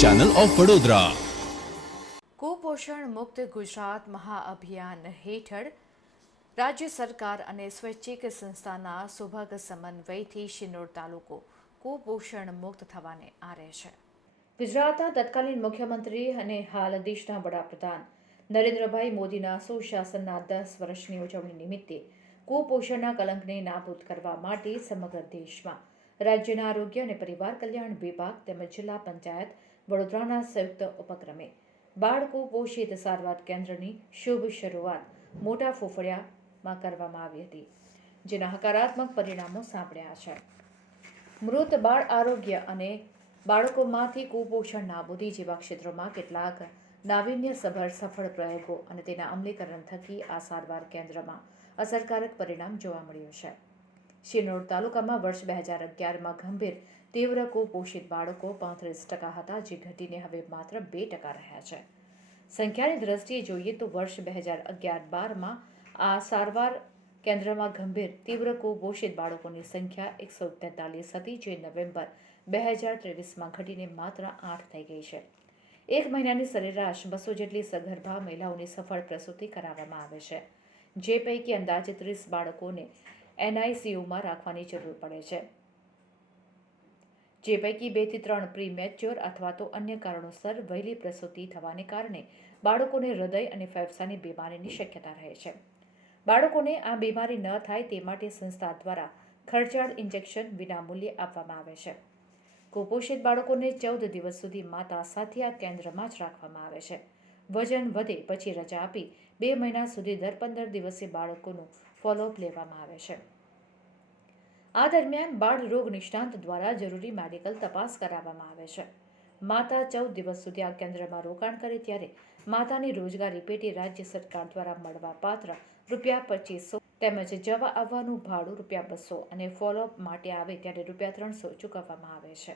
Channel of Vadodara. કુપોષણ મુક્ત ગુજરાત મહાઅભિયાન હેઠળ રાજ્ય સરકાર અને સ્વૈચ્છિક સંસ્થાના સુભગ સમન્વયથી શિનોર તાલુકો કુપોષણ મુક્ત થવાને આરે છે. ગુજરાતના તત્કાલીન મુખ્યમંત્રી અને હાલ દેશના વડાપ્રધાન નરેન્દ્રભાઈ મોદીના સુશાસનના 10 વર્ષની ઉજવણી નિમિત્તે કુપોષણના કલંકને નાબૂદ કરવા માટે સમગ્ર દેશમાં રાજ્યના આરોગ્ય અને પરિવાર કલ્યાણ વિભાગ તેમજ જિલ્લા પંચાયત વડોદરાના સંયુક્ત ઉપક્રમે બાળ કુપોષિત સારવાર કેન્દ્રની શુભ શરૂઆત મોટા ફોફળિયામાં કરવામાં આવી હતી, જેના હકારાત્મક પરિણામો સાંપડ્યા છે. મૃત બાળ આરોગ્ય અને બાળકોમાંથી કુપોષણ નાબૂદી જેવા ક્ષેત્રોમાં કેટલાક નાવીન્યસભર સફળ પ્રયોગો અને તેના અમલીકરણ થકી આ સારવાર કેન્દ્રમાં અસરકારક પરિણામ જોવા મળ્યું છે. શિનોર તાલુકામાં વર્ષ 2011માં ગંભીર તીવ્ર કુપોષિત બાળકો 35% હતા, જે ઘટીને હવે માત્ર 2% રહ્યા છે. સંખ્યાની દ્રષ્ટિએ જોઈએ તો વર્ષ 2011-12માં આ સારવાર કેન્દ્રમાં ગંભીર તીવ્ર કુપોષિત બાળકોની સંખ્યા 143 હતી, જે નવેમ્બર 2023માં ઘટીને માત્ર 8 થઈ ગઈ છે. એક મહિનાની સરેરાશ 200 જેટલી સગર્ભા મહિલાઓની સફળ પ્રસૂતિ કરાવવામાં આવે છે, જે પૈકી અંદાજે 30 બાળકોને NICUમાં રાખવાની જરૂર પડે છે, જે પૈકી 2 થી 3 પ્રીમેચ્યોર અથવા તો અન્ય કારણોસર વહેલી પ્રસૂતિ થવાને કારણે બાળકોને હૃદય અને ફેફસાની બીમારીની શક્યતા રહે છે. બાળકોને આ બીમારી ન થાય તે માટે સંસ્થા દ્વારા ખર્ચાળ ઇન્જેક્શન વિનામૂલ્યે આપવામાં આવે છે. કુપોષિત બાળકોને 14 દિવસ સુધી માતા સાથે આ કેન્દ્રમાં જ રાખવામાં આવે છે. વજન વધે પછી રજા આપી 2 મહિના સુધી દર 15 દિવસે બાળકોનું ફોલોઅપ લેવામાં આવે છે. આ દરમિયાન બાળ રોગ નિષ્ણાંત દ્વારા જરૂરી મેડિકલ તપાસ કરાવવામાં આવે છે. માતા 14 દિવસ સુધી આ કેન્દ્રમાં રોકાણ કરે ત્યારે માતાની રોજગારી પેટે રાજ્ય સરકાર દ્વારા મળવાપાત્ર ₹2500 તેમજ જવા આવવાનું ભાડું ₹200 અને ફોલોઅપ માટે આવે ત્યારે ₹300 ચૂકવવામાં આવે છે.